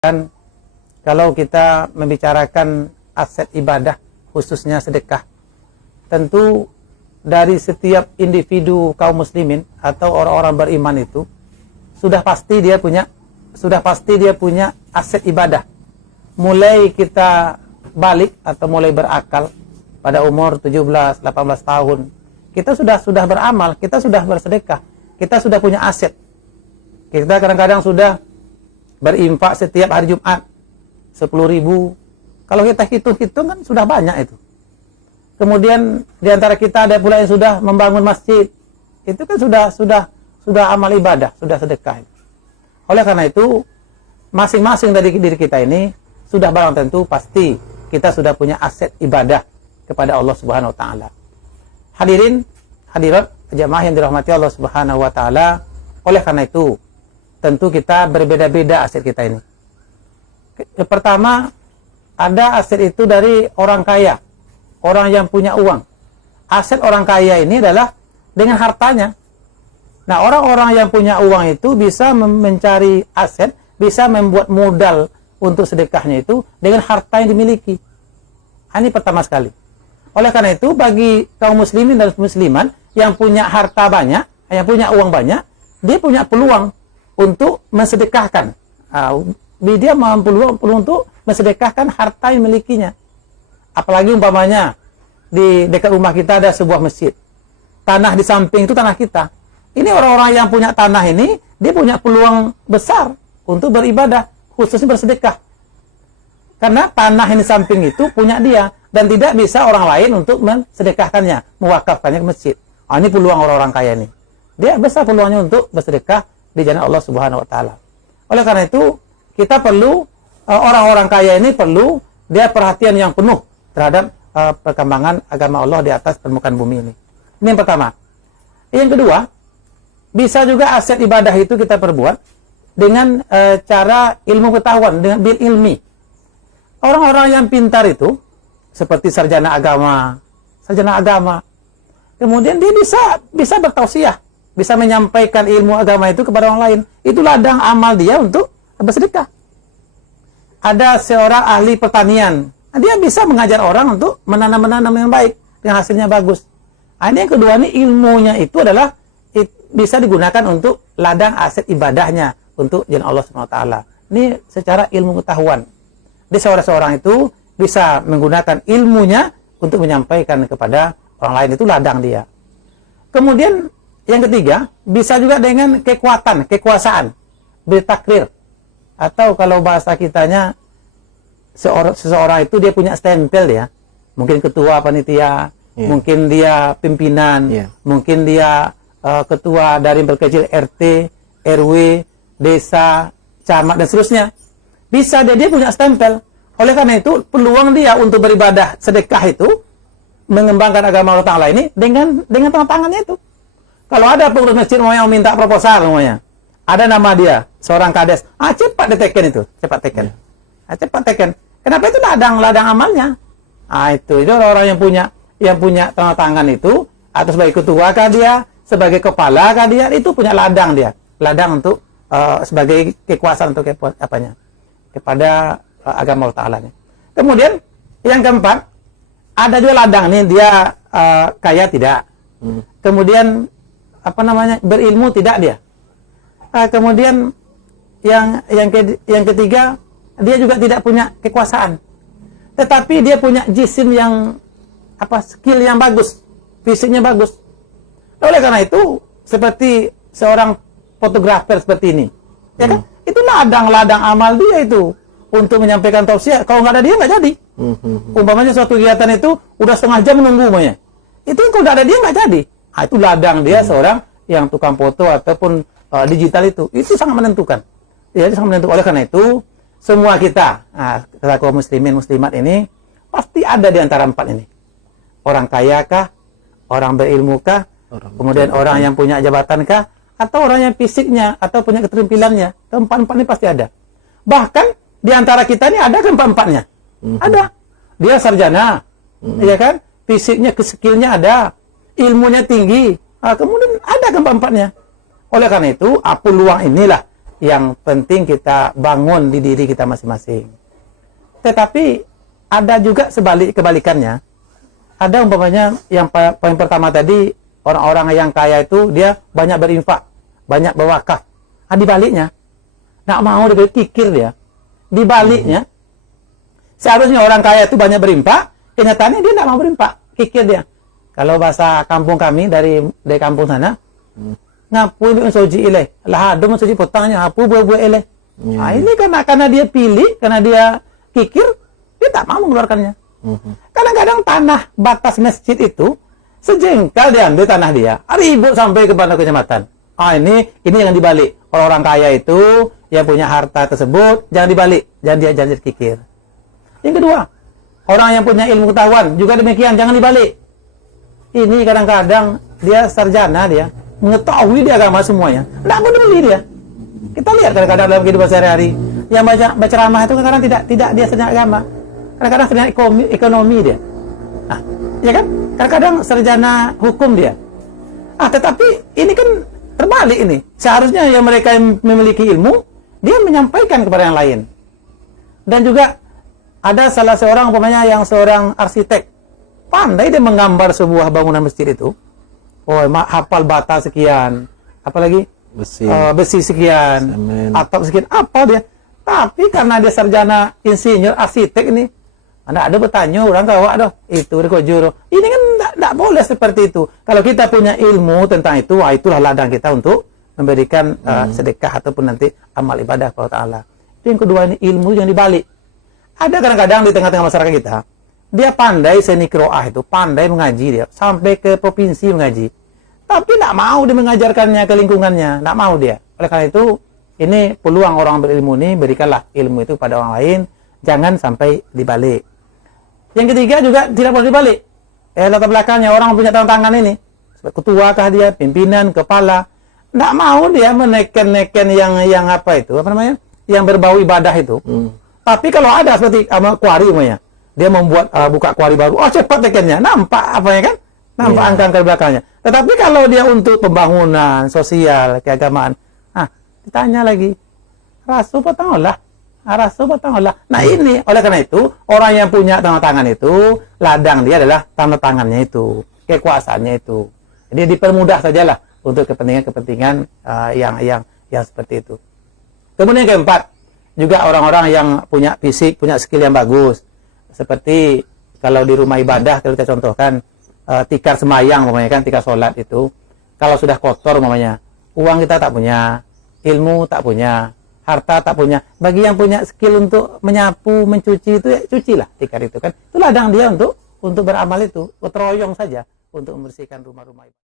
Dan kalau kita membicarakan aset ibadah, khususnya sedekah, tentu dari setiap individu kaum muslimin atau orang-orang beriman itu sudah pasti dia punya aset ibadah. Mulai kita balik atau mulai berakal pada umur 17, 18 tahun, kita sudah beramal, kita sudah bersedekah, kita sudah punya aset. Kita kadang-kadang sudah berinfak setiap hari Jumat 10.000. Kalau kita hitung-hitung kan sudah banyak itu. Kemudian di antara kita ada pula yang sudah membangun masjid. Itu kan sudah amal ibadah, sudah sedekah. Oleh karena itu, masing-masing dari diri kita ini sudah barang tentu pasti kita sudah punya aset ibadah kepada Allah Subhanahu wa taala. Hadirin, hadirat jamaah yang dirahmati Allah Subhanahu wa taala, oleh karena itu tentu kita berbeda-beda aset kita ini. Pertama, ada aset itu dari orang kaya, orang yang punya uang. Aset orang kaya ini adalah dengan hartanya. Nah, orang-orang yang punya uang itu bisa mencari aset, bisa membuat modal untuk sedekahnya itu dengan harta yang dimiliki. Ini pertama sekali. Oleh karena itu, bagi kaum muslimin dan musliman yang punya harta banyak, yang punya uang banyak, dia punya peluang untuk mensedekahkan. Dia mampu untuk mensedekahkan harta yang milikinya. Apalagi umpamanya di dekat rumah kita ada sebuah masjid. Tanah di samping itu tanah kita. Ini orang-orang yang punya tanah ini, dia punya peluang besar untuk beribadah, khususnya bersedekah. Karena tanah yang di samping itu punya dia, dan tidak bisa orang lain untuk mensedekahkannya, mewakafkannya ke masjid. Ini peluang orang-orang kaya ini. Dia besar peluangnya untuk bersedekah di jalan Allah Subhanahu wa taala. Oleh karena itu, kita perlu orang-orang kaya ini perlu dia perhatian yang penuh terhadap perkembangan agama Allah di atas permukaan bumi ini. Ini yang pertama. Yang kedua, bisa juga aset ibadah itu kita perbuat dengan cara ilmu pengetahuan, dengan bil ilmi. Orang-orang yang pintar itu seperti sarjana agama, kemudian dia bisa bertausiah, bisa menyampaikan ilmu agama itu kepada orang lain. Itu ladang amal dia untuk bersedekah. Ada seorang ahli pertanian, dia bisa mengajar orang untuk menanam yang baik, yang hasilnya bagus. Ini yang kedua, nih ilmunya itu adalah bisa digunakan untuk ladang aset ibadahnya untuk jalan Allah SWT. Ini secara ilmu pengetahuan. Jadi seorang itu bisa menggunakan ilmunya untuk menyampaikan kepada orang lain, itu ladang dia. Kemudian yang ketiga, bisa juga dengan kekuasaan, bertakrir. Atau kalau bahasa kitanya, seseorang itu dia punya stempel ya. Mungkin ketua panitia, mungkin dia pimpinan, mungkin dia ketua dari berkecil RT, RW, desa, camat, dan seterusnya. Bisa dia punya stempel. Oleh karena itu, peluang dia untuk beribadah sedekah itu, mengembangkan agama Allah Ta'ala ini, dengan tangan-tangannya itu. Kalau ada pengurus masjid yang minta proposal semuanya, ada nama dia, seorang kades, cepat diteken itu, cepat teken. Kenapa? Itu ladang amalnya. Itu orang-orang yang punya tanda tangan itu, atau sebagai ketua kah dia, sebagai kepala kah dia, itu punya ladang dia, ladang untuk sebagai kekuasaan untuk apanya, kepada agama Allah Ta'ala. Kemudian yang keempat, ada juga ladang nih, dia kaya tidak, kemudian berilmu tidak dia. Kemudian yang ketiga, dia juga tidak punya kekuasaan, tetapi dia punya jisim yang skill yang bagus, fisiknya bagus. Oleh karena itu, seperti seorang fotografer seperti ini, ya kan? Itu ladang amal dia itu untuk menyampaikan tausiah. Kalau nggak ada dia nggak jadi. Umpamanya suatu kegiatan itu udah setengah jam menunggu semuanya. Itu kalau nggak ada dia nggak jadi. Itu ladang dia seorang yang tukang foto ataupun digital itu sangat menentukan. Ya, itu sangat menentukan. Oleh karena itu, semua kita, kaum muslimin muslimat ini pasti ada di antara empat ini. Orang kaya kah, orang berilmu kah, kemudian orang yang punya jabatan kah, atau orang yang fisiknya atau punya keterampilannya. Keempat-empat ini pasti ada. Bahkan di antara kita ini ada keempat-empatnya. Ada. Dia sarjana, ya kan? Fisiknya, skillnya ada, ilmunya tinggi. Kemudian ada keempat-empatnya. Oleh karena itu, peluang inilah Yang penting kita bangun di diri kita masing-masing. Tetapi ada juga kebalikannya. Ada umpamanya yang poin pertama tadi, orang-orang yang kaya itu dia banyak berinfak, banyak berwakaf. Di baliknya, nak mau dia kikir dia. Di baliknya, seharusnya orang kaya itu banyak berinfak, kenyataannya dia tidak mau berinfak, kikir dia. Kalau bahasa kampung kami dari kampung sana, ngapu ini soji ileh, lah ada soji potangnya, apu buah-buah ileh. Nah, ini karena dia pilih, karena dia kikir, dia tak mau mengeluarkannya. Kadang-kadang tanah batas masjid itu sejengkal diambil tanah dia, ribut sampai ke bandar kecamatan. Ini yang dibalik. Orang-orang kaya itu yang punya harta tersebut jangan dibalik, jangan dia jangan kikir. Yang kedua, orang yang punya ilmu pengetahuan juga demikian, jangan dibalik. Ini kadang-kadang dia sarjana, dia mengetahui di agama semuanya, tidak peduli dia. Kita lihat kadang-kadang dalam kehidupan sehari-hari yang baca ceramah itu kadang-kadang tidak dia sarjana agama, kadang-kadang sarjana ekonomi dia. Nah, ya kan? Kadang-kadang sarjana hukum dia. Tetapi ini kan terbalik ini. Seharusnya yang mereka yang memiliki ilmu, dia menyampaikan kepada yang lain. Dan juga ada salah seorang umpamanya yang seorang arsitek, pandai dia menggambar sebuah bangunan masjid itu. Hafal bata sekian, apalagi besi sekian, atap sekian, apa dia. Tapi karena dia sarjana insinyur arsitek ini, anda ada bertanya orang kawak doh, itu rekojuro. Ini kan tidak boleh seperti itu. Kalau kita punya ilmu tentang itu, itulah ladang kita untuk memberikan sedekah ataupun nanti amal ibadah kepada Allah. Itu yang kedua, ini ilmu yang dibalik. Ada kadang-kadang di tengah-tengah masyarakat kita, dia pandai seni qiraah itu, pandai mengaji dia, sampai ke provinsi mengaji. Tapi tidak mau dia mengajarkannya ke lingkungannya, tidak mau dia. Oleh karena itu, ini peluang orang berilmu ini, berikanlah ilmu itu pada orang lain, jangan sampai dibalik. Yang ketiga juga tidak boleh dibalik. Latar belakangnya orang punya tantangan ini, ketua kah dia, pimpinan, kepala, tidak mau dia meneken-neken yang apa itu, apa namanya, yang berbau ibadah itu. Tapi kalau ada seperti kuari umumnya, dia membuat buka kuari baru, cepat nekennya, nampak apa ya kan, nampak angka-angka belakangnya. Tetapi kalau dia untuk pembangunan sosial, keagamaan, ditanya lagi, rasu potong lah. Nah ini, oleh karena itu, orang yang punya tanda tangan itu, ladang dia adalah tanda tangannya itu, kekuasaannya itu. Jadi dipermudah sajalah untuk kepentingan-kepentingan yang seperti itu. Kemudian yang keempat, juga orang-orang yang punya fisik, punya skill yang bagus. Seperti kalau di rumah ibadah, kalau kita contohkan, tikar semayang, tikar sholat itu, kalau sudah kotor, uang kita tak punya, ilmu tak punya, harta tak punya. Bagi yang punya skill untuk menyapu, mencuci itu, ya cucilah tikar itu kan. Itu ladang dia untuk beramal itu, berteroyong saja untuk membersihkan rumah-rumah itu.